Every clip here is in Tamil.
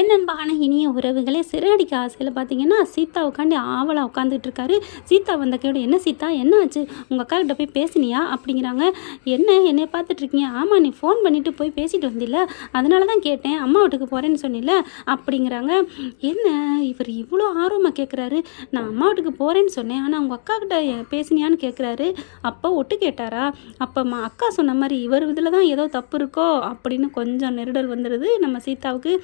என்னென்பான இனிய உறவுகளே சிறகடிக்க ஆசையில் பார்த்தீங்கன்னா சீதா உட்காந்து ஆவலாக உட்காந்துட்டு இருக்காரு சீதா வந்த கையோட என்ன சீதா என்ன ஆச்சு? உங்கள் அக்கா கிட்ட போய் பேசினியா? அப்படிங்கிறாங்க. என்ன? என்னை பார்த்துட்டு இருக்கீங்க ஆமாம் நீ ஃபோன் பண்ணிட்டு போய் பேசிட்டு வந்தில்ல. அதனால தான் கேட்டேன். அம்மா வீட்டுக்கு போகிறேன்னு சொன்னில அப்படிங்கிறாங்க. என்ன? இவர் இவ்வளோ ஆர்வமாக கேட்குறாரு நான் அம்மா வீட்டுக்கு போகிறேன்னு சொன்னேன். ஆனால் உங்கள் அக்கா கிட்ட பேசினியான்னு கேட்குறாரு அப்போ ஒட்டு கேட்டாரா? அப்போ மா அக்கா சொன்ன மாதிரி இவர் இதில் தான் ஏதோ தப்பு இருக்கோ? அப்படின்னு கொஞ்சம் நெருடல் வந்துடுது நம்ம சீதாவுக்கு.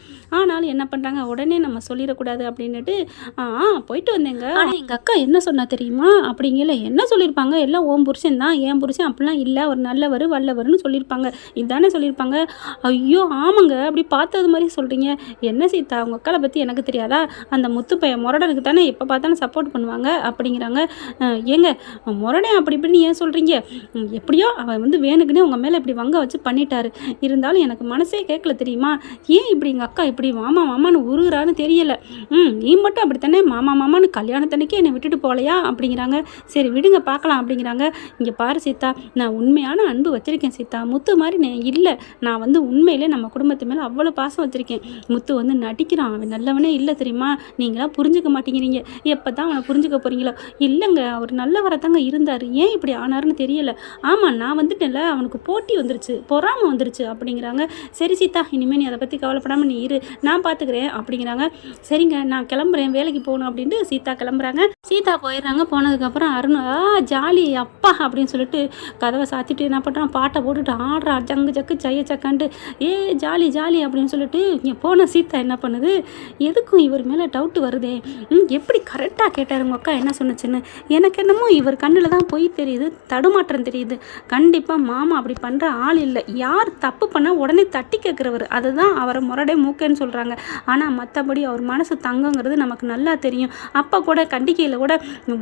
இருந்தாலும் என்ன பண்ணுறாங்க உடனே நம்ம சொல்லிடக்கூடாது அப்படின்னுட்டு ஆ போயிட்டு வந்தேங்க. ஆனால் எங்கள் அக்கா என்ன சொன்னா தெரியுமா? அப்படிங்கல என்ன சொல்லியிருப்பாங்க எல்லாம் ஓம் புருஷன் தான் ஏன் புருஷன் அப்படிலாம் இல்லை. ஒரு நல்லவர் வல்லவர்னு சொல்லியிருப்பாங்க இதுதானே சொல்லியிருப்பாங்க ஐயோ ஆமாங்க. அப்படி பார்த்தது மாதிரி சொல்கிறீங்க என்ன சீதா உங்கள் அக்காவை பற்றி எனக்கு தெரியாதா? அந்த முத்து பையன் முரடனுக்கு தானே எப்போ பார்த்தாலும் சப்போர்ட் பண்ணுவாங்க அப்படிங்கிறாங்க. ஏங்க முரடன் அப்படி இப்படின்னு ஏன் சொல்கிறீங்க எப்படியோ அவன் வந்து வேணுக்குன்னே உங்கள் மேலே இப்படி வங்க வச்சு பண்ணிட்டாரு. இருந்தாலும் எனக்கு மனசே கேட்கல தெரியுமா? ஏன் இப்படி எங்கள் அக்கா இப்படி மாமா மாமான்னு உருகிறான்னு தெரியலை. ம் நீ மட்டும் அப்படித்தானே? மாமா மாமான்னு கல்யாணத்தன்னைக்கு என்னை விட்டுட்டு போகலையா? அப்படிங்கிறாங்க. சரி விடுங்க பார்க்கலாம் அப்படிங்கிறாங்க. இங்கே பாரு சீதா நான் உண்மையான அன்பு வச்சுருக்கேன் சீதா. முத்து மாதிரி நான் இல்லை நான் வந்து உண்மையிலே நம்ம குடும்பத்து மேலே அவ்வளோ பாசம் வச்சுருக்கேன். முத்து வந்து நடிக்கிறான். அவன் நல்லவனே இல்லை தெரியுமா? நீங்களாம் புரிஞ்சுக்க மாட்டேங்கிறீங்க. எப்போ தான் அவனை புரிஞ்சுக்க போகிறீங்களோ இல்லைங்க அவர் நல்லவரை தாங்க இருந்தார். ஏன் இப்படி ஆனாருன்னு தெரியலை. ஆமாம் நான் வந்துட்டேன்ல அவனுக்கு போட்டி வந்துருச்சு பொறாமை வந்துருச்சு அப்படிங்கிறாங்க. சரி சீதா இனிமேல் நீ அதை பற்றி கவலைப்படாமல் நீ இரு. நான் பார்த்துக்கிறேன் அப்படிங்கிறாங்க. சரிங்க நான் கிளம்புறேன் வேலைக்கு போகணும் அப்படின்ட்டு சீதா கிளம்புறாங்க. சீதா போயிடுறாங்க. போனதுக்கப்புறம் அருண் ஆ ஜாலி அப்பா அப்படின்னு சொல்லிட்டு கதவை சாத்திட்டு என்ன பண்ணுறான் பாட்டை போட்டுட்டு ஆடுறா ஜங்கு ஜக்கு ஜெய சக்கான்ட்டு ஏ ஜாலி ஜாலி அப்படின்னு சொல்லிட்டு இங்கே போன சீதா என்ன பண்ணுது? எதுக்கும் இவர் மேலே டவுட்டு வருதே. ம் எப்படி கரெக்டாக கேட்டார் உங்கள் அக்கா? என்ன சொன்னுச்சுன்னு? எனக்கு என்னமோ இவர் கண்ணில் தான் பொய் தெரியுது தடுமாற்றம் தெரியுது. கண்டிப்பாக மாமா அப்படி பண்ணுற ஆள் இல்லை. யார் தப்பு பண்ணால் உடனே தட்டி கேட்குறவர் அதுதான் அவரை முரடே மூக்கேன்னு சொல்கிறாங்க ஆனால் மற்றபடி அவர் மனசு தங்கங்கிறது நமக்கு நல்லா தெரியும். அப்போ கூட கண்டிக்கையில் கூட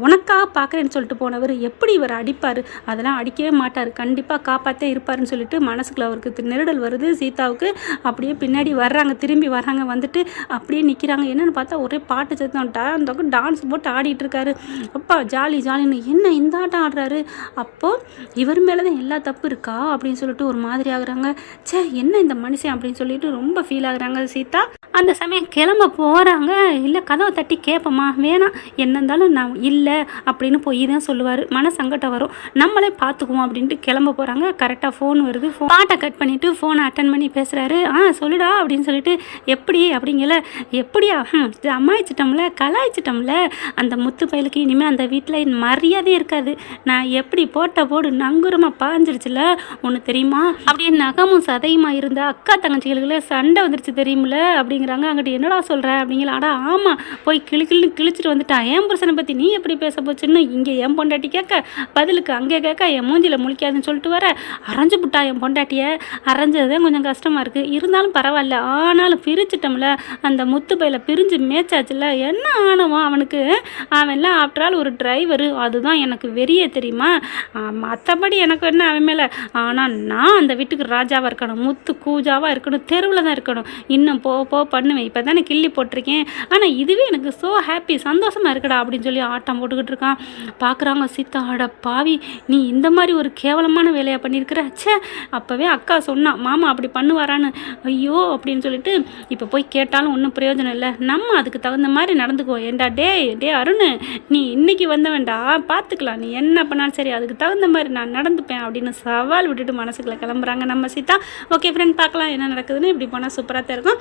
உனக்காக பார்க்குறேன்னு சொல்லிட்டு போனவர் எப்படி இவர் அடிப்பார்? அதெல்லாம் அடிக்கவே மாட்டார். கண்டிப்பாக காப்பாற்றே இருப்பாருன்னு சொல்லிட்டு மனசுக்குள்ள அவருக்கு நெருடல் வருது சீதாவுக்கு. அப்படியே பின்னாடி வர்றாங்க திரும்பி வர்றாங்க வந்துட்டு அப்படியே நிற்கிறாங்க என்னன்னு பார்த்தா ஒரே பாட்டு சத்தம் டா அந்த டான்ஸ் போட்டு ஆடிட்டு இருக்காரு. அப்பா ஜாலி ஜாலின்னு என்ன இந்த ஆட்டம் ஆடுறாரு? அப்போது இவர் மேலே தான் எல்லா தப்பு இருக்கா? அப்படின்னு சொல்லிட்டு ஒரு மாதிரி ஆகுறாங்க. ச்சே என்ன இந்த மனுஷன் அப்படின்னு சொல்லிட்டு ரொம்ப ஃபீல் ஆகுறாங்க சீதா. அந்த சமயம் கிளம்ப போகிறாங்க இல்லை கதவை தட்டி கேட்போமா வேணாம். என்ன இருந்தாலும் நான் இல்லை அப்படின்னு போய் தான் சொல்லுவார். மன சங்கடம் வரும். நம்மளே பார்த்துக்குவோம் அப்படின்ட்டு கிளம்ப போகிறாங்க கரெக்டாக ஃபோன் வருது. ஃபோன் பாட்டை கட் பண்ணிவிட்டு ஃபோனை அட்டன் பண்ணி பேசுகிறாரு ஆ சொல்லுடா அப்படின்னு சொல்லிட்டு எப்படி அப்படிங்கல? எப்படியா? ம் இது அம்மாயிச்சிட்டோம்ல கலாய்ச்சிட்டோம்ல. அந்த முத்து பயலுக்கு இனிமேல் அந்த வீட்டில் மரியாதையே இருக்காது. நான் எப்படி போட்ட போடு நங்குரமாக பாஞ்சிருச்சுல ஒன்று தெரியுமா? அப்படியே நகமும் சதையுமா இருந்த அக்கா தங்கச்சிகளுக்குள்ள சண்டை வந்துருச்சு தெரியுமில. அப்படிங்கிறாங்க. அங்கிட்ட என்னடா சொல்கிற அப்படிங்கிற அடா ஆமாம் போய் கிளி கிளின்னு கிழிச்சிட்டு வந்துட்டான். ஏன் புருஷனை பற்றி நீ எப்படி பேச போச்சுன்னு இங்கே என் பொண்டாட்டி கேட்க பதிலுக்கு அங்கே கேட்க என் மூஞ்சியில் முழிக்காதுன்னு சொல்லிட்டு வர அரைஞ்சு புட்டா என் பொண்டாட்டியை? அரைஞ்சது கொஞ்சம் கஷ்டமாக இருக்குது இருந்தாலும் பரவாயில்ல. ஆனாலும் பிரிச்சிட்டோம்ல. அந்த முத்து பையில பிரிஞ்சு மேய்ச்சாச்சுல என்ன ஆனவன் அவனுக்கு? அவன்லாம் ஆஃப்டர் ஆல் ஒரு டிரைவரு. அதுதான் எனக்கு வெறிய தெரியுமா? மற்றபடி எனக்கு என்ன அவன் மேலே? ஆனால் நான் அந்த வீட்டுக்கு ராஜாவாக இருக்கணும். முத்து கூஜாவாக இருக்கணும். தெருவில் தான் இருக்கணும். இன்னும் போ போ பண்ணுவேன். இப்போ தானே கிள்ளி போட்டிருக்கேன். ஆனால் இதுவே எனக்கு ஸோ ஹாப்பி சந்தோஷமாக இருக்குடா அப்படின்னு சொல்லி ஆட்டம் போட்டுக்கிட்டு இருக்கான். பார்க்குறாங்க சீதா அட பாவி நீ இந்த மாதிரி ஒரு கேவலமான வேலையை பண்ணியிருக்கிற? ச்சே அப்போவே அக்கா சொன்னா மாமா அப்படி பண்ணுவாரான்னு. ஐயோ அப்படின்னு சொல்லிட்டு இப்போ போய் கேட்டாலும் ஒன்றும் பிரயோஜனம் இல்லை. நம்ம அதுக்கு தகுந்த மாதிரி நடந்துக்குவோம். ஏண்டா டே டே அருண் நீ இன்னைக்கு வந்தவன்டா பார்த்துக்கலாம் நீ என்ன பண்ணாலும் சரி அதுக்கு தகுந்த மாதிரி நான் நடந்துப்பேன். அப்படின்னு சவால் விட்டுட்டு மனசுக்குள்ள கிளம்புறாங்க நம்ம சீதா. ஓகே ஃப்ரெண்ட் பார்க்கலாம் என்ன நடக்குதுன்னு இப்படி போனால் சூப்பராக தான் இருக்கும்.